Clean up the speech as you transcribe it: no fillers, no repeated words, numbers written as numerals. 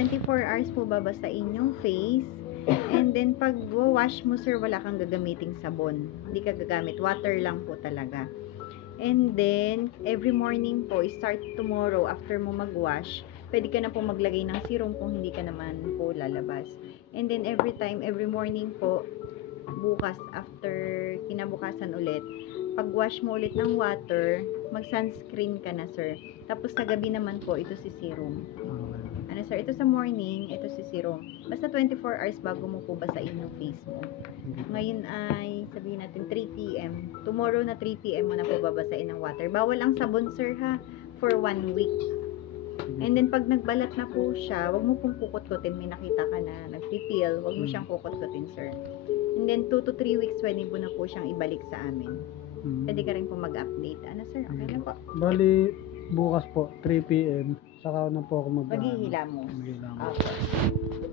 24 hours po babasain yung face. And then, pag wash mo, sir, wala kang gagamiting sabon. Hindi ka gagamit. Water lang po talaga. And then, every morning po, start tomorrow, after mo mag-wash, pwede ka na po maglagay ng serum kung hindi ka naman po lalabas. And then, every morning po, bukas, after kinabukasan ulit, pag-wash mo ulit ng water, mag-sunscreen ka na, sir. Tapos, sa gabi naman po, ito si serum. Ano, sir? Ito sa morning, ito si serum. Basta 24 hours bago mo po basain yung face mo. Ngayon ay, sabihin natin, 3 p.m. Tomorrow na 3 p.m. mo na po babasain ng water. Bawal ang sabon, sir, ha? For 1 week. And then, pag nagbalat na po siya, wag mo pong kukot-kutin. May nakita ka na nagpipil, wag mo siyang kukot-kutin, sir. And then, 2 to 3 weeks, pwede po na po siyang ibalik sa amin. Pwede ka rin po mag-update. Ano, sir? Okay na po. Bali, bukas po, 3 p.m. Saka na po ako Maghihila mo. Maghihila mo. Okay.